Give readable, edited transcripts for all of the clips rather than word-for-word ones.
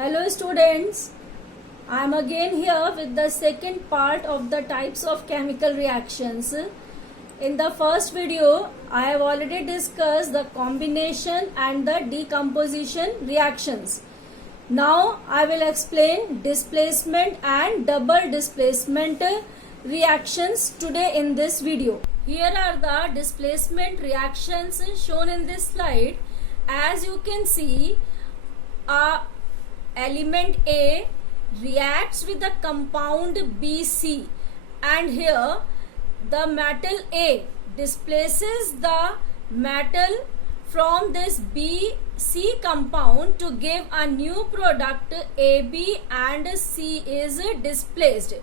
Hello students, I am again here with the second part of the types of chemical reactions. In the first video, I have already discussed the combination and the decomposition reactions. Now I will explain displacement and double displacement reactions today in this video. Here are the displacement reactions shown in this slide. As you can see, element A reacts with the compound BC, and here the metal A displaces the metal from this BC compound to give a new product AB, and C is displaced.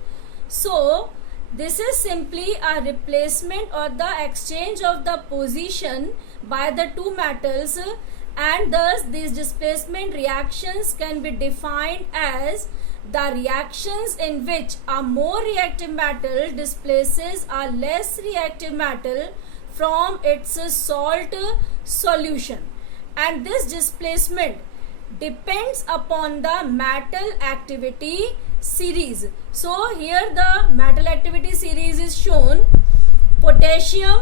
So this is simply a replacement or the exchange of the position by the two metals, and thus these displacement reactions can be defined as the reactions in which a more reactive metal displaces a less reactive metal from its salt solution, and this displacement depends upon the metal activity series. So here the metal activity series is shown. Potassium,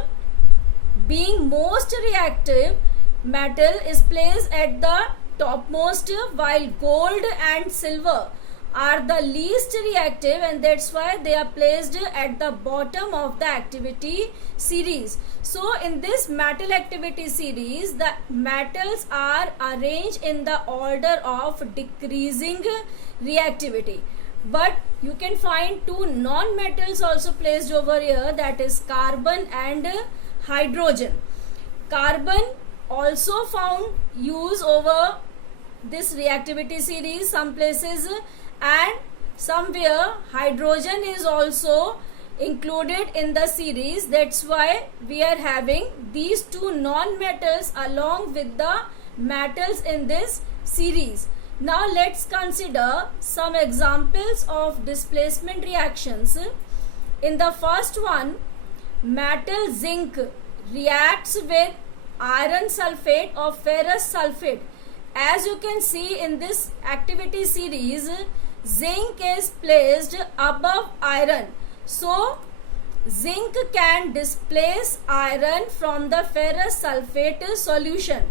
being most reactive metal, is placed at the topmost, while gold and silver are the least reactive, and that's why they are placed at the bottom of the activity series. So in this metal activity series, the metals are arranged in the order of decreasing reactivity. But you can find two non-metals also placed over here, that is carbon and hydrogen. Carbon also found use over this reactivity series some places, and somewhere hydrogen is also included in the series. That's why we are having these two non-metals along with the metals in this series. Now let's consider some examples of displacement reactions. In the first one, metal zinc reacts with iron sulfate or ferrous sulfate. As you can see in this activity series, zinc is placed above iron. So zinc can displace iron from the ferrous sulfate solution,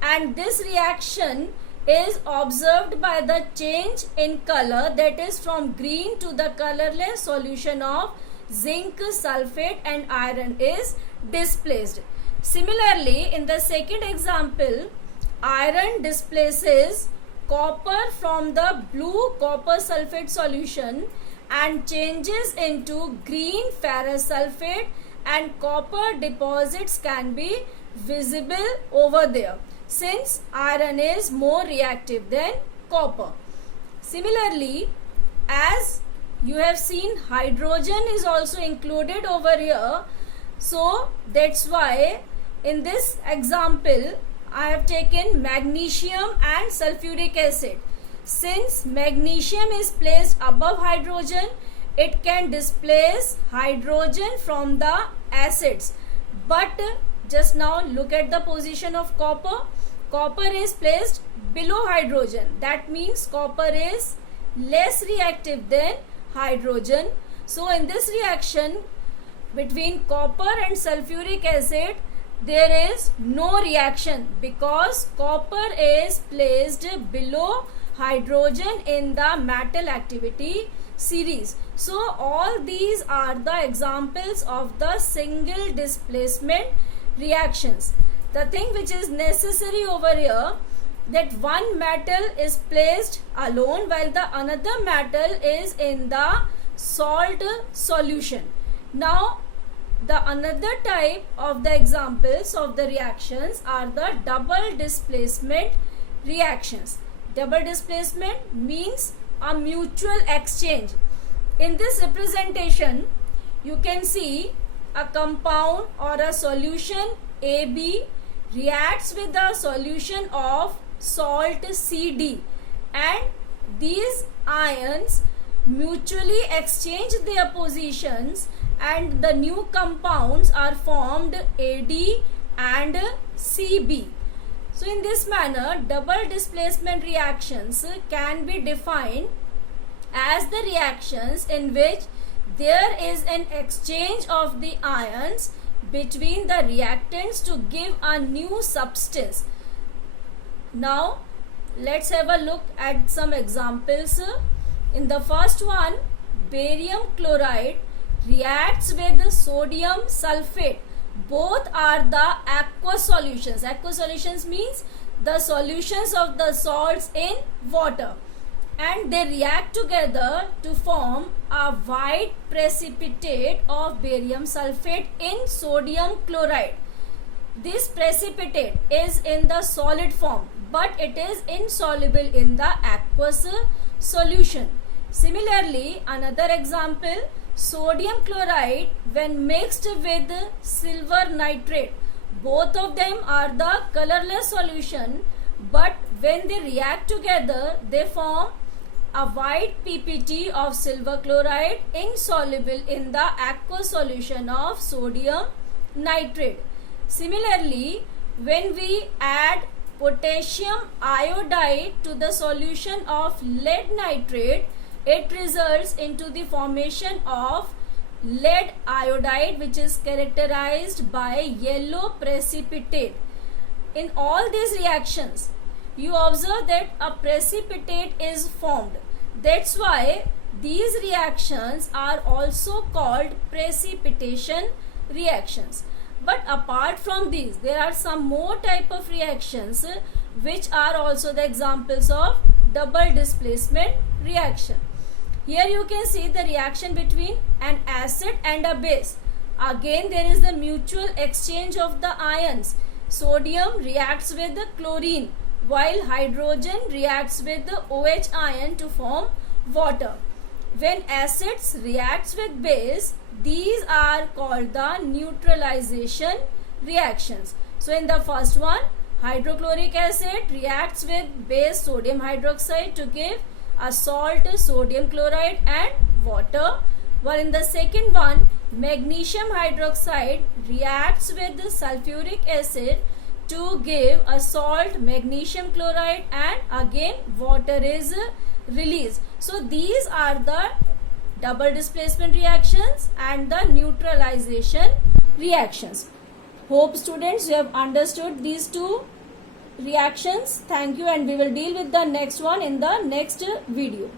and this reaction is observed by the change in color, that is from green to the colorless solution of zinc sulfate, and iron is displaced. Similarly, in the second example, iron displaces copper from the blue copper sulfate solution and changes into green ferrous sulfate, and copper deposits can be visible over there since iron is more reactive than copper. Similarly, as you have seen, hydrogen is also included over here. So that's why in this example I have taken magnesium and sulfuric acid. Since magnesium is placed above hydrogen, it can displace hydrogen from the acids. But just now look at the position of copper. Copper is placed below hydrogen. That means copper is less reactive than hydrogen. So in this reaction between copper and sulfuric acid, there is no reaction because copper is placed below hydrogen in the metal activity series. So all these are the examples of the single displacement reactions. The thing which is necessary over here, that one metal is placed alone while the another metal is in the salt solution. Now the another type of the examples of the reactions are the double displacement reactions. Double displacement means a mutual exchange. In this representation, you can see a compound or a solution AB reacts with the solution of salt CD, and these ions mutually exchange their positions, and the new compounds are formed AD and CB. So in this manner, double displacement reactions can be defined as the reactions in which there is an exchange of the ions between the reactants to give a new substance. Now let's have a look at some examples. In the first one, barium chloride reacts with sodium sulfate. Both are the aqueous solutions. Aqueous solutions means the solutions of the salts in water, and they react together to form a white precipitate of barium sulfate in sodium chloride. This precipitate is in the solid form, but it is insoluble in the aqueous solution. Similarly, another example, sodium chloride when mixed with silver nitrate. Both of them are the colorless solution, but when they react together, they form a white PPT of silver chloride insoluble in the aqueous solution of sodium nitrate. Similarly, when we add potassium iodide to the solution of lead nitrate, it results into the formation of lead iodide, which is characterized by yellow precipitate. In all these reactions, you observe that a precipitate is formed. That's why these reactions are also called precipitation reactions. But apart from these, there are some more type of reactions which are also the examples of double displacement reaction. Here you can see the reaction between an acid and a base. Again, there is the mutual exchange of the ions. Sodium reacts with the chlorine, while hydrogen reacts with the OH ion to form water. When acids reacts with base, these are called the neutralization reactions. So in the first one, hydrochloric acid reacts with base sodium hydroxide to give a salt sodium chloride and water, while in the second one, magnesium hydroxide reacts with the sulfuric acid to give a salt magnesium chloride, and again water is released. So these are the double displacement reactions and the neutralization reactions. Hope students you have understood these two reactions. Thank you, and we will deal with the next one in the next video.